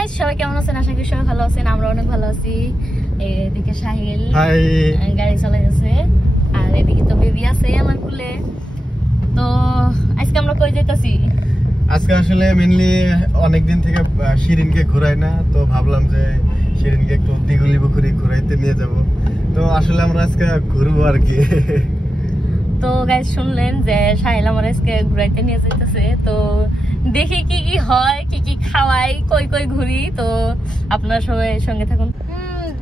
Guys, সবাই কেমন আছেন? আশা করি সবাই ভালো আছেন। আমরা অনেক ভালো আছি। এদিকে সাহিল গাড়ি চালাইতেছে, আর এদিকে তো বেবি আছে আমার কোলে। তো আজকে আমরা কই যাইতাছি? আজকে আসলে মেইনলি অনেকদিন থেকে শিরিনকে ঘুরাই না, তো ভাবলাম যে শিরিনকে একটু দিঘলি পুকুরি ঘুরাইতে নিয়ে যাব। তো আসলে আমরা আজকে ঘুরবো আর কি। তো গাইস, শুনলেন যে সাহিল আমার আজকে ঘুরাইতে নিয়ে যাইতেছে। তো দেখি কি কি হয়, কি কি খাওয়াই, কই কই ঘুরি। তো আপনারা সবাই সঙ্গে থাকুন।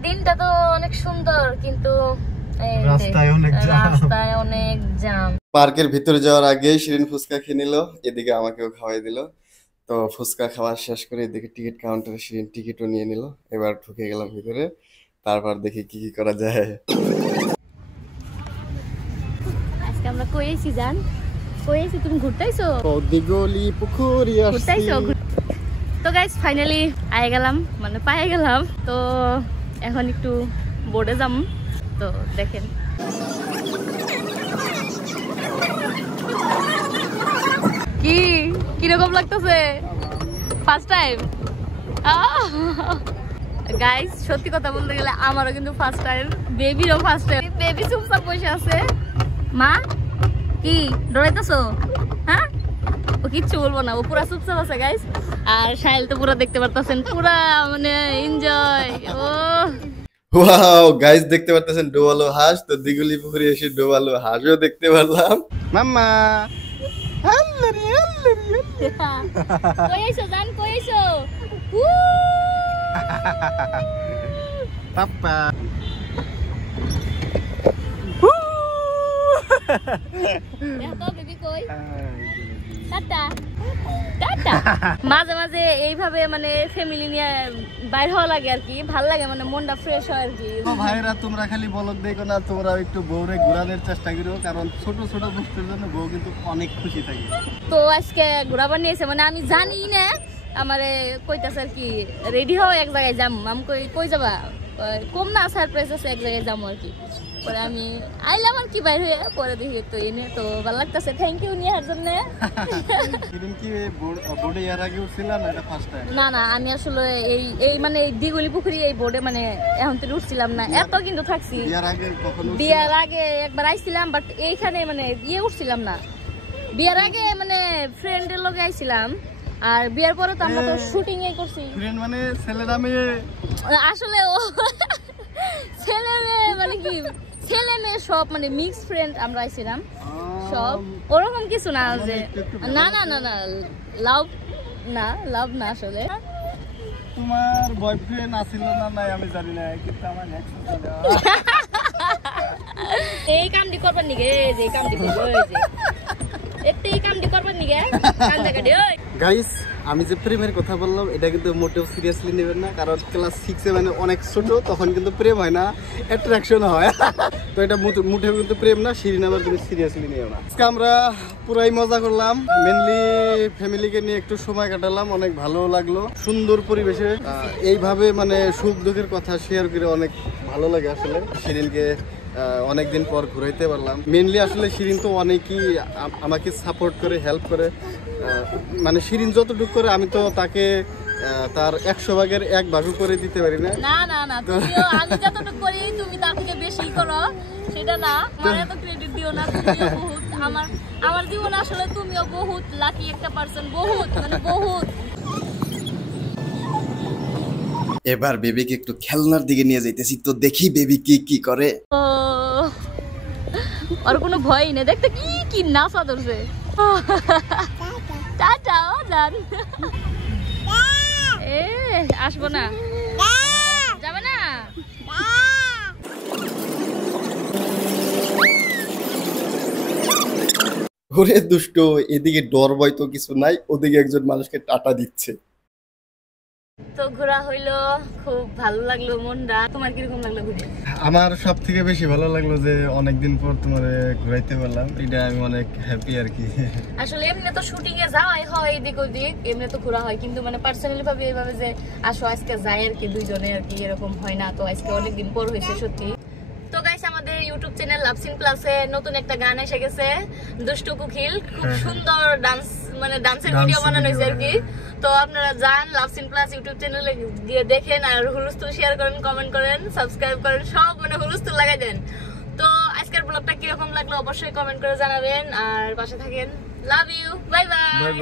দিনটা তো অনেক সুন্দর, কিন্তু রাস্তায় অনেক জ্যাম। পার্কের ভিতরে যাওয়ার আগে শিরিন ফুচকা খেয়ে নিল, এদিকে আমাকেও খাওয়াই দিল। তো ফুচকা খাওয়া শেষ করে এদিকে টিকিট কাউন্টারে শিরিন টিকিটও নিয়ে নিল। এবার ঢুকে গেলাম ভিতরে, তারপর দেখি কি কি করা যায়। আজকে আমরা কই আইছি জান? কই আইছি? তুমি ঘুরতাইছো? দিঘলি পুকুরি ঘুরতাইছো? তো গাইস, ফাইনালি আয়ে গেলাম, মানে পায়ে গেলাম। তো এখন একটু বোর্ডে যাম। তো দেখেন কি কিরকম লাগতেছে। ফার্স্ট টাইম গাইস, সত্যি কথা বলতে গেলে আমারও কিন্তু ফার্স্ট টাইম, বেবিরও ফার্স্ট টাইম। বেবি চুপচাপ বসে আছে। মা কি ডরাইতেছো? হ্যাঁ, ও কিচ্ছু বলবো না, ও পুরা চুপচাপ আছে গাইস। আর সাহিল তো পুরা দেখতে পারতেছেন, পুরা মানে এনজয়। ও ওয়াও গাইস, দেখতে পারতেছেন ডোবালো হাঁস। তো দিঘলি পুকুরে এসে ডোবালো হাঁসও দেখতে পারলাম। মাম্মা কই আইছো জান? কই আইছো? পাপা দেখো বেবি কই? Tata tata. মাঝে মাঝে এইভাবে মানে ফ্যামিলি নিয়ে বাইর হওয়া লাগে আর কি, ভাল লাগে, মানে মনটা ফ্রেশ হয় আর কি। তো ভাইরা, তোমরা খালি বলক দেখো না, তোমরা একটু বউরে ঘুরানোর চেষ্টা করো, কারণ ছোট ছোট বস্তুর জন্য বউ কিন্তু অনেক খুশি থাকে। তো আজকে ঘোরাবার নিয়েছে, মানে আমি জানি না, আমারে কইতাছে আর কি রেডি হও, এক জায়গায় যাম। আমি কই যাবা? কম না, সারপ্রাইজ আছে, এক জায়গায় যাবো আর কি। পরে আমি আইলাম আর কি বাইরে, পরে দেখি তো এনে তো ভালো লাগতেছে। থ্যাংক ইউ নিয়ে জন্য। না না, আমি আসলে এই মানে দিঘলি পুকুরি এই বোর্ডে মানে এখন তো উঠছিলাম না, এত কিন্তু থাকছি। বিয়ার আগে একবার আইছিলাম, বাট এইখানে মানে উঠছিলাম না। বিয়ার আগে মানে ফ্রেন্ডের লগে আইছিলাম, আর বিয়ার পরে তো আমরা তো শুটিং এ করছি। ফ্রেন্ড মানে ছেলেরা মেয়ে? আসলে ও ছেলে মেয়ে মানে কি, ছেলে মেয়ে সব মানে মিক্স ফ্রেন্ড আমরা আইছিলাম সব, ওরকম কিছু না যে না না না না লাভ না, লাভ না আসলে। তোমার বয়ফ্রেন্ড আছিল না নাই আমি জানি না, কিন্তু আমার নেক্সট এই কামটি করবার নিগে, যে এই কামটি করব, এই যে এই কামটি করবার নিগে কান জায়গাটি। ওই গাইস, আমি যে প্রেমের কথা বললাম এটা কিন্তু মোটেও সিরিয়াসলি নেবেন না, কারণ ক্লাস 6 মানে অনেক ছোট, তখন কিন্তু প্রেম হয় না, অ্যাট্রাকশন হয়। তো এটা মোটেও কিন্তু প্রেম না। শিরিন আমার তুমি সিরিয়াসলি নিও না। আজকে আমরা পুরাই মজা করলাম, মেনলি ফ্যামিলিকে নিয়ে একটু সময় কাটালাম, অনেক ভালো লাগলো, সুন্দর পরিবেশে। এইভাবে মানে সুখ দুঃখের কথা শেয়ার করে অনেক ভালো লাগে আসলে। শিরিনকে অনেকদিন পর ঘুরাইতে পারলাম। মেনলি আসলে শিরিন তো অনেকই আমাকে সাপোর্ট করে, হেল্প করে। মানে শিরিন যতটুকু করে আমি তো তাকে তার 100 ভাগের 1 ভাগও করে দিতে পারি না। না না না, তুমিও আমি যতটুকু করি তুমি তার থেকে বেশি করো, সেটা না, মানে এত ক্রেডিট দিও না। তুমিও বহুত আমার জীবনে আসলে তুমিও বহুত লাকি একটা পারসন, বহুত মানে বহুত। এবার বেবিকে একটু খেলনার দিকে নিয়ে যাইতেছি, তো দেখি বেবি কি কি করে। ও আর কোনো ভয় নেই, দেখতে কি কি নাচা ধরছে। টাটা জান। এ আসবো না, যাবে না। ওরে দুষ্ট, এদিকে ডর ভয় তো কিছু নাই, ওদিকে একজন মানুষকে টাটা দিচ্ছে। তো ঘোরা হইলো, খুব ভালো লাগলো মনটা। তোমার কিরকম লাগলো ঘুরে? আমার সব থেকে বেশি ভালো লাগলো যে অনেকদিন পর তোমার ঘুরাইতে পারলাম, এটা আমি অনেক হ্যাপি আর কি। আসলে এমনি তো শুটিং এ যাওয়াই হয় এদিক ওদিক, এমনি তো ঘোরা হয়, কিন্তু মানে পার্সোনালি ভাবে এইভাবে যে আসো আজকে যাই আর কি দুইজনে আর কি, এরকম হয় না। তো আজকে অনেকদিন পর হয়েছে সত্যি। তো গাইস, আমাদের ইউটিউব চ্যানেল লাভসিন প্লাসে নতুন একটা গান এসে গেছে, দুষ্টু কুকিল। খুব সুন্দর ডান্স মানে ডান্সের ভিডিও বানানো হয়েছে আর কি। তো আপনারা যান লাভ সিন প্লাস ইউটিউব চ্যানেলে গিয়ে দেখেন, আর হুলস্থুল শেয়ার করেন, কমেন্ট করেন, সাবস্ক্রাইব করেন, সব মানে হুলস্থুল লাগাই দেন। তো আজকের ব্লগটা কিরকম লাগলো অবশ্যই কমেন্ট করে জানাবেন, আর পাশে থাকেন। Love you, bye by.